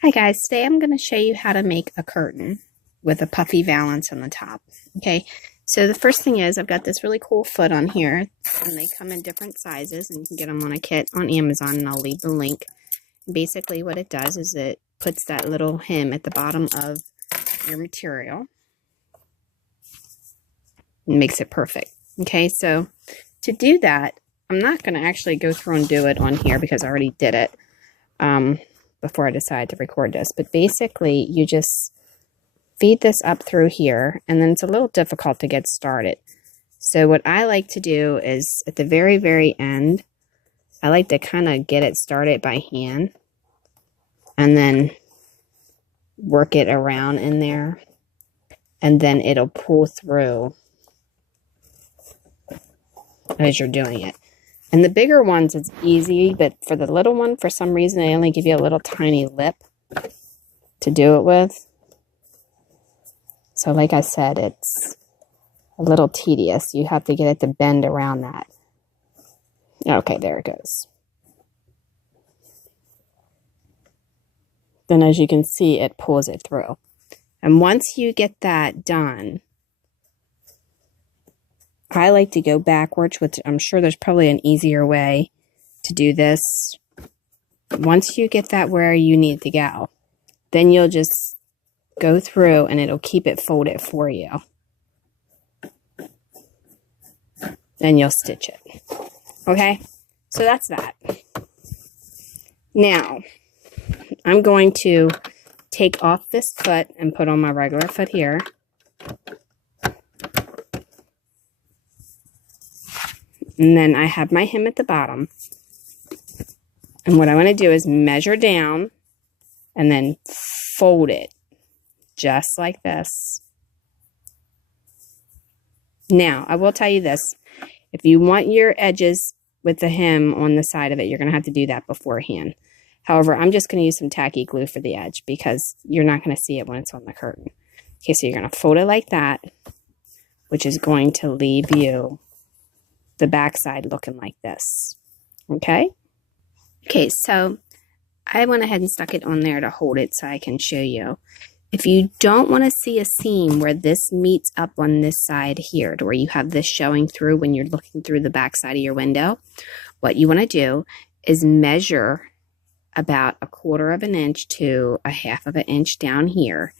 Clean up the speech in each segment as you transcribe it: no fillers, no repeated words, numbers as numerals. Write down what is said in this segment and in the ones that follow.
Hi guys, today I'm going to show you how to make a curtain with a puffy valance on the top. Okay, so the first thing is I've got this really cool foot on here, and they come in different sizes, and you can get them on a kit on Amazon, and I'll leave the link. Basically what it does is it puts that little hem at the bottom of your material and makes it perfect. Okay, so to do that, I'm not going to actually go through and do it on here because I already did it before I decided to record this. But basically, you just feed this up through here, and then it's a little difficult to get started. So what I like to do is at the very, very end, I like to kind of get it started by hand and then work it around in there, and then it'll pull through as you're doing it. And the bigger ones, it's easy, but for the little one, for some reason, they only give you a little tiny lip to do it with. So like I said, it's a little tedious. You have to get it to bend around that. Okay, there it goes. Then as you can see, it pulls it through. And once you get that done, I like to go backwards, which I'm sure there's probably an easier way to do this. Once you get that where you need to go, then you'll just go through and it'll keep it folded for you. Then you'll stitch it. Okay, so that's that. Now, I'm going to take off this foot and put on my regular foot here. And then I have my hem at the bottom. And what I want to do is measure down and then fold it just like this. Now, I will tell you this. If you want your edges with the hem on the side of it, you're going to have to do that beforehand. However, I'm just going to use some tacky glue for the edge because you're not going to see it when it's on the curtain. Okay, so you're going to fold it like that, which is going to leave you the back side looking like this. Okay? Okay, so I went ahead and stuck it on there to hold it so I can show you. If you don't want to see a seam where this meets up on this side here, to where you have this showing through when you're looking through the back side of your window, what you want to do is measure about 1/4 of an inch to 1/2 of an inch down here,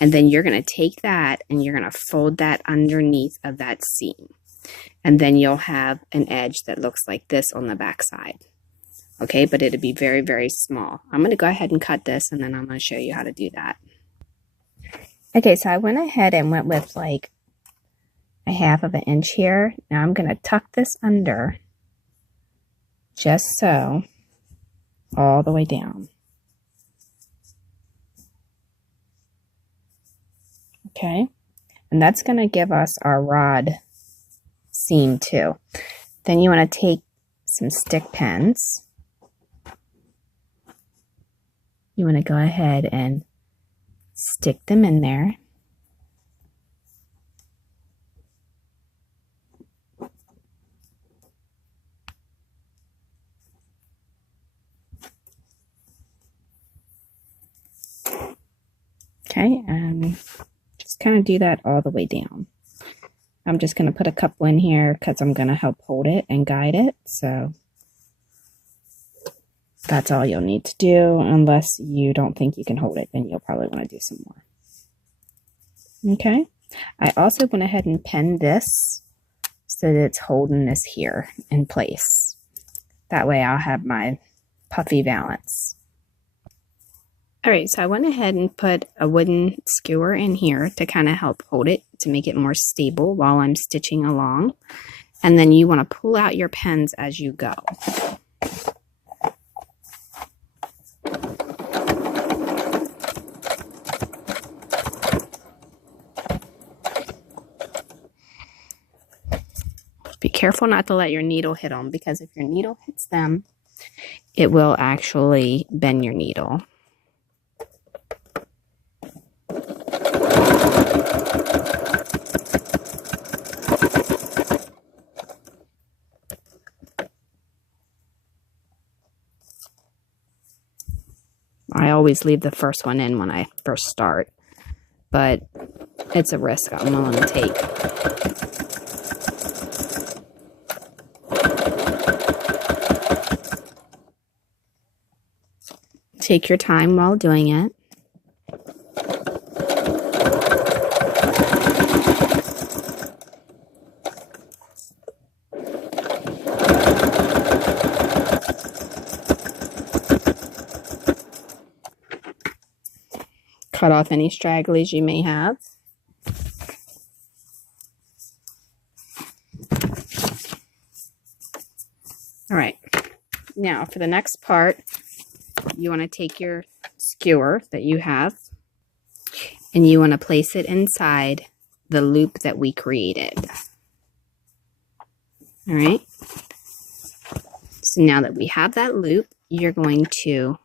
and then you're going to take that and you're going to fold that underneath of that seam. And then you'll have an edge that looks like this on the back side. Okay, but it'll be very, very small. I'm going to go ahead and cut this, and then I'm going to show you how to do that. Okay, so I went ahead and went with like 1/2 of an inch here. Now I'm going to tuck this under, just so, all the way down. Okay, and that's going to give us our rod seam too. Then you want to take some stick pins. You want to go ahead and stick them in there. Okay, and just kind of do that all the way down. I'm just going to put a couple in here because I'm going to help hold it and guide it. So that's all you'll need to do, unless you don't think you can hold it, then you'll probably want to do some more. Okay. I also went ahead and pinned this so that it's holding this here in place. That way I'll have my puffy valance. Alright, so I went ahead and put a wooden skewer in here to kind of help hold it, to make it more stable while I'm stitching along. And then you want to pull out your pins as you go. Be careful not to let your needle hit them, because if your needle hits them, it will actually bend your needle. I always leave the first one in when I first start, but it's a risk I'm willing to take. Take your time while doing it. Cut off any stragglies you may have. All right, now for the next part, you want to take your skewer that you have and you want to place it inside the loop that we created. All right, so now that we have that loop, you're going to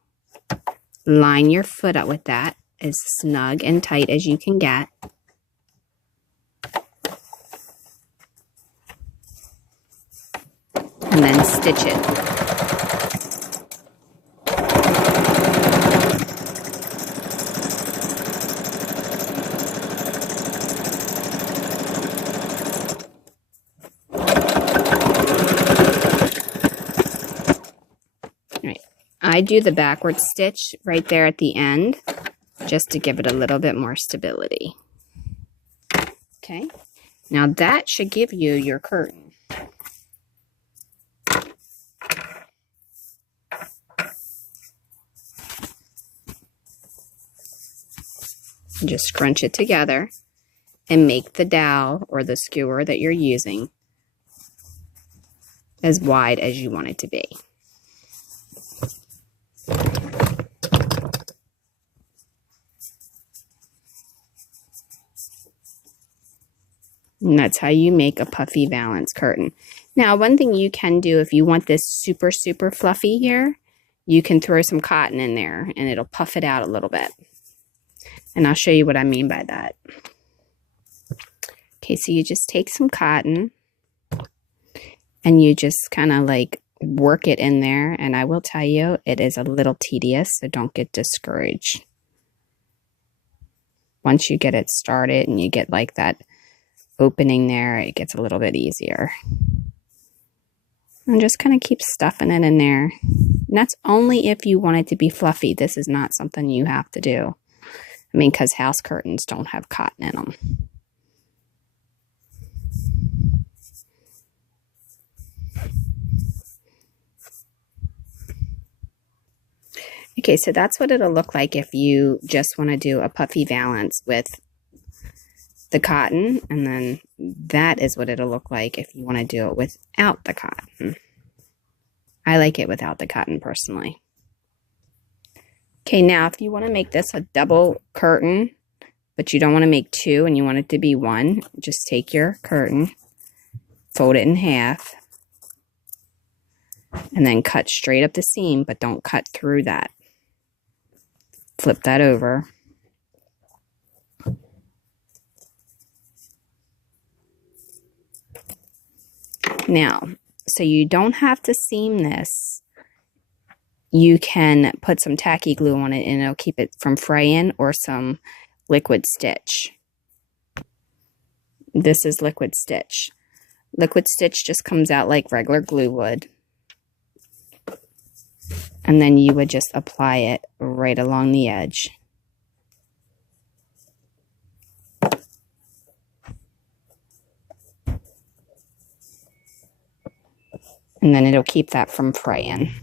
line your foot up with that as snug and tight as you can get. And then stitch it. All right. I do the backward stitch right there at the end, just to give it a little bit more stability. Okay, now that should give you your curtain. Just scrunch it together and make the dowel or the skewer that you're using as wide as you want it to be. And that's how you make a Puffy Valance curtain. Now, one thing you can do if you want this super, super fluffy here, you can throw some cotton in there and it'll puff it out a little bit. And I'll show you what I mean by that. Okay, so you just take some cotton and you just kind of like work it in there. And I will tell you, it is a little tedious, so don't get discouraged. Once you get it started and you get like that opening there, it gets a little bit easier. And just kind of keep stuffing it in there. And that's only if you want it to be fluffy. This is not something you have to do. I mean, because house curtains don't have cotton in them. Okay, so that's what it'll look like if you just want to do a Puffy Valance with the cotton, and then that is what it'll look like if you want to do it without the cotton. I like it without the cotton personally. Okay, now if you want to make this a double curtain, but you don't want to make two and you want it to be one, just take your curtain, fold it in half, and then cut straight up the seam, but don't cut through that. Flip that over. Now, so you don't have to seam this. You can put some tacky glue on it and it'll keep it from fraying, or some liquid stitch. This is liquid stitch. Liquid stitch just comes out like regular glue would. And then you would just apply it right along the edge. And then it'll keep that from fraying.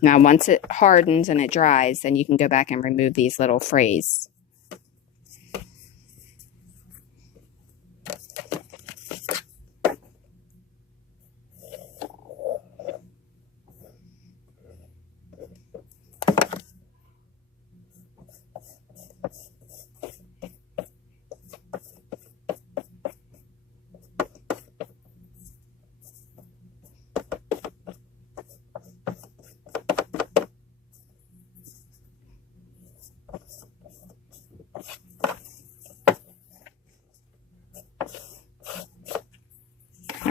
Now, once it hardens and it dries, then you can go back and remove these little frays.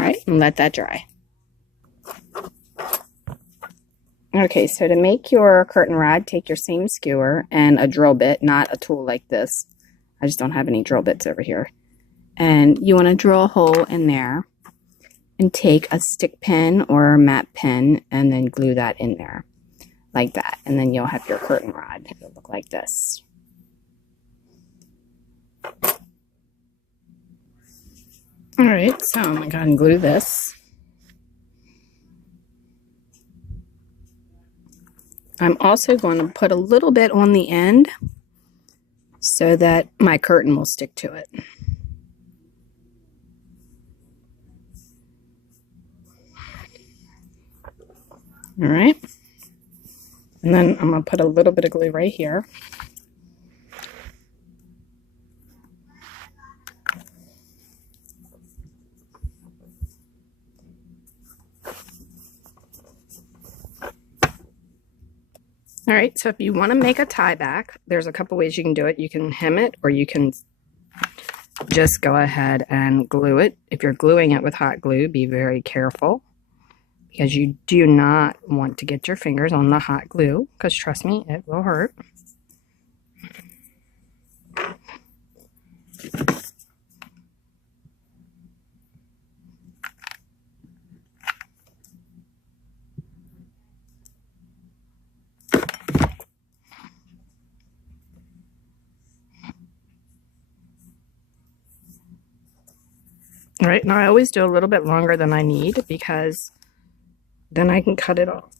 right, and let that dry. Okay, so to make your curtain rod, take your same skewer and a drill bit, not a tool like this. I just don't have any drill bits over here. And you want to drill a hole in there and take a stick pin or a matte pin and then glue that in there like that. And then you'll have your curtain rod. It'll look like this. All right, so I'm going to go ahead and glue this. I'm also going to put a little bit on the end so that my curtain will stick to it. All right. And then I'm going to put a little bit of glue right here. All right, so if you want to make a tie back, there's a couple ways you can do it. You can hem it, or you can just go ahead and glue it. If you're gluing it with hot glue, be very careful, because you do not want to get your fingers on the hot glue, because trust me, it will hurt. All right, now I always do a little bit longer than I need, because then I can cut it off.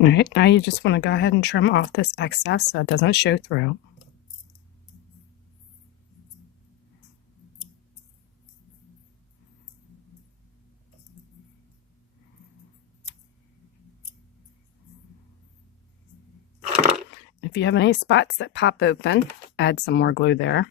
All right, now you just want to go ahead and trim off this excess so it doesn't show through. If you have any spots that pop open, add some more glue there.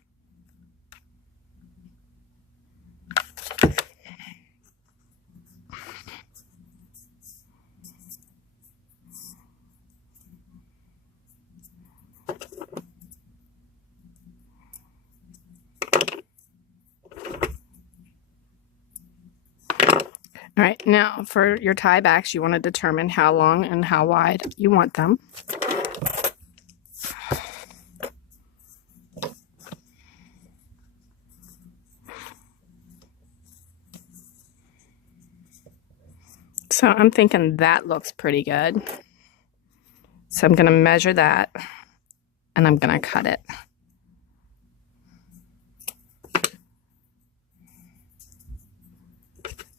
All right, now for your tie backs, you want to determine how long and how wide you want them. So I'm thinking that looks pretty good. So I'm going to measure that and I'm going to cut it.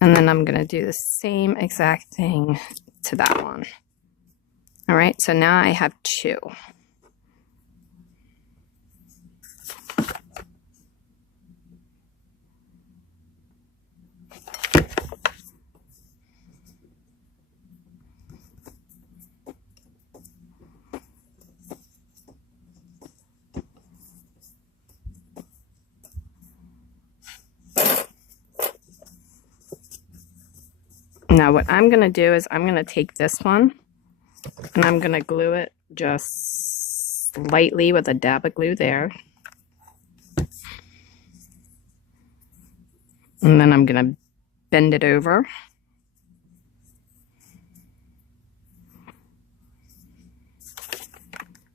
And then I'm going to do the same exact thing to that one. All right, so now I have two. Now what I'm going to do is I'm going to take this one and I'm going to glue it just lightly with a dab of glue there. And then I'm going to bend it over.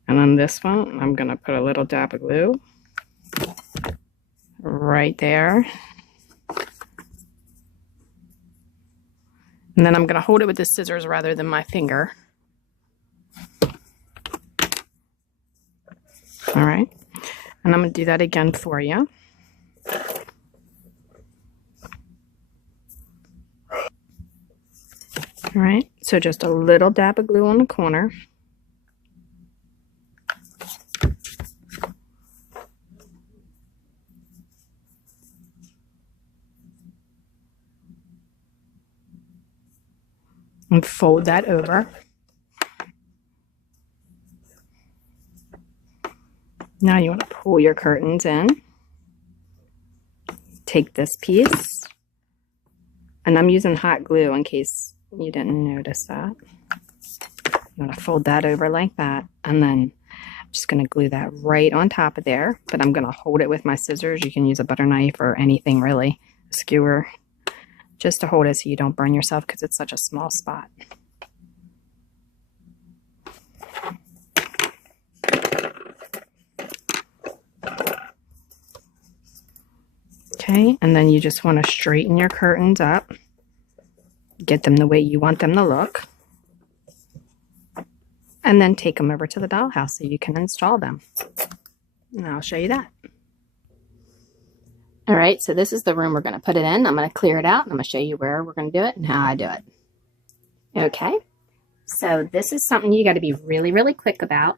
And on this one, I'm going to put a little dab of glue right there. And then I'm going to hold it with the scissors rather than my finger. And All right. And I'm going to do that again for you. All right. So just a little dab of glue on the corner. And fold that over. Now you want to pull your curtains in. Take this piece, and I'm using hot glue in case you didn't notice that. You want to fold that over like that, and then I'm just going to glue that right on top of there, but I'm going to hold it with my scissors. You can use a butter knife or anything really, a skewer, just to hold it so you don't burn yourself because it's such a small spot. Okay, and then you just want to straighten your curtains up, get them the way you want them to look, and then take them over to the dollhouse so you can install them. And I'll show you that. All right, so this is the room we're going to put it in. I'm going to clear it out, and I'm going to show you where we're going to do it and how I do it. Okay, so this is something you got to be really, really quick about.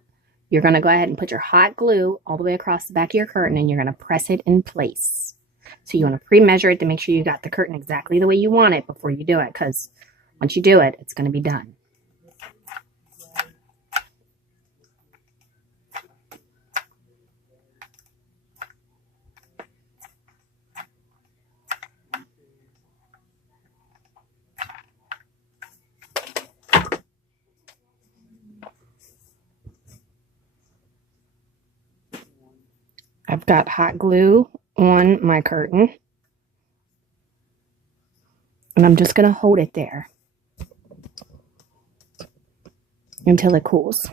You're going to go ahead and put your hot glue all the way across the back of your curtain, and you're going to press it in place. So you want to pre-measure it to make sure you got the curtain exactly the way you want it before you do it, because once you do it, it's going to be done. I've got hot glue on my curtain, and I'm just going to hold it there until it cools.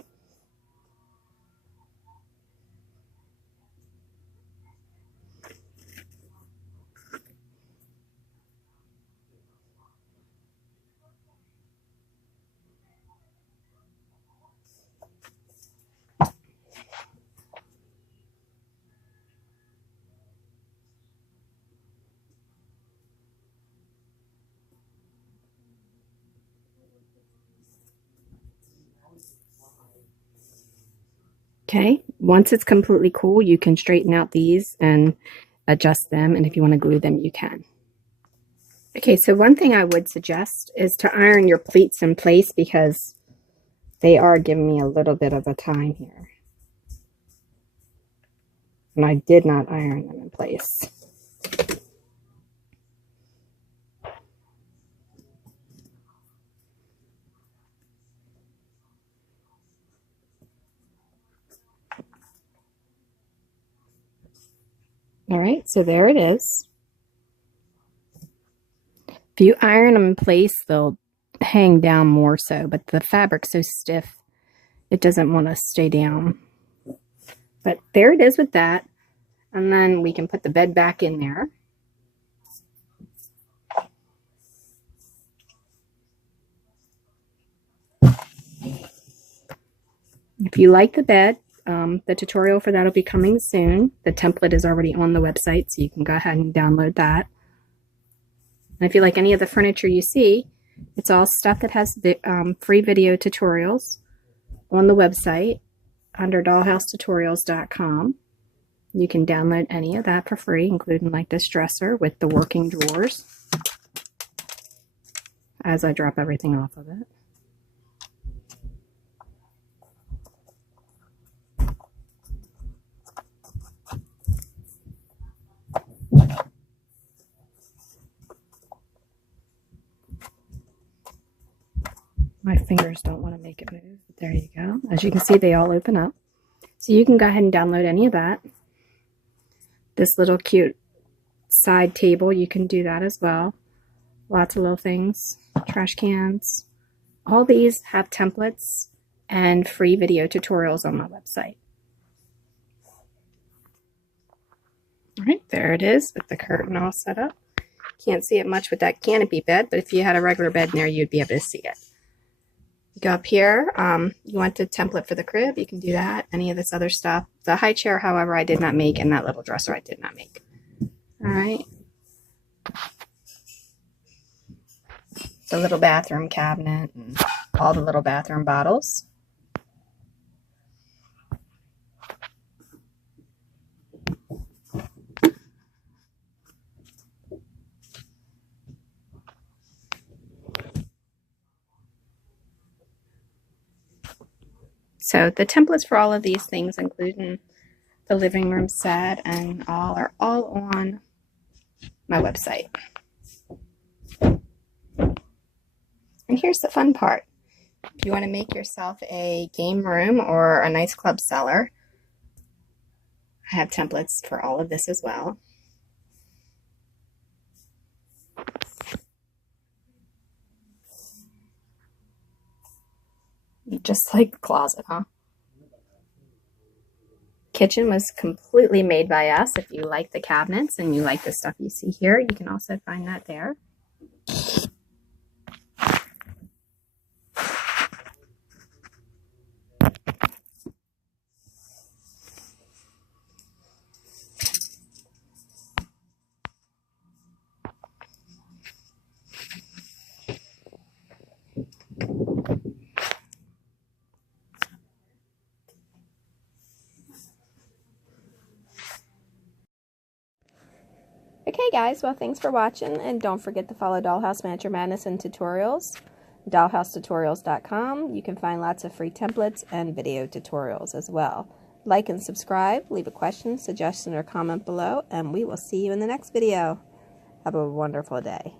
Okay, once it's completely cool, you can straighten out these and adjust them, and if you want to glue them, you can. Okay, so one thing I would suggest is to iron your pleats in place because they are giving me a little bit of a time here. And I did not iron them in place. All right, so there it is. If you iron them in place, they'll hang down more so, but the fabric's so stiff, it doesn't want to stay down. But there it is with that. And then we can put the bed back in there. If you like the bed, the tutorial for that will be coming soon. The template is already on the website, so you can go ahead and download that. And if you like any of the furniture you see, it's all stuff that has free video tutorials on the website under dollhousetutorials.com. You can download any of that for free, including like this dresser with the working drawers, as I drop everything off of it. My fingers don't want to make it move, but there you go. As you can see, they all open up. So you can go ahead and download any of that. This little cute side table, you can do that as well. Lots of little things, trash cans. All these have templates and free video tutorials on my website. All right, there it is with the curtain all set up. Can't see it much with that canopy bed, but if you had a regular bed in there, you'd be able to see it. Go up here. You want the template for the crib, you can do that. Any of this other stuff. The high chair, however, I did not make, and that little dresser I did not make. All right. The little bathroom cabinet and all the little bathroom bottles. So the templates for all of these things, including the living room set and all, are all on my website. And here's the fun part. If you want to make yourself a game room or a nice club cellar, I have templates for all of this as well. Just like the closet, huh? Kitchen was completely made by us. If you like the cabinets and you like the stuff you see here, you can also find that there. Okay guys, well thanks for watching, and don't forget to follow Dollhouse Miniature Madness and tutorials, dollhousetutorials.com. You can find lots of free templates and video tutorials as well. Like and subscribe, leave a question, suggestion, or comment below, and we will see you in the next video. Have a wonderful day.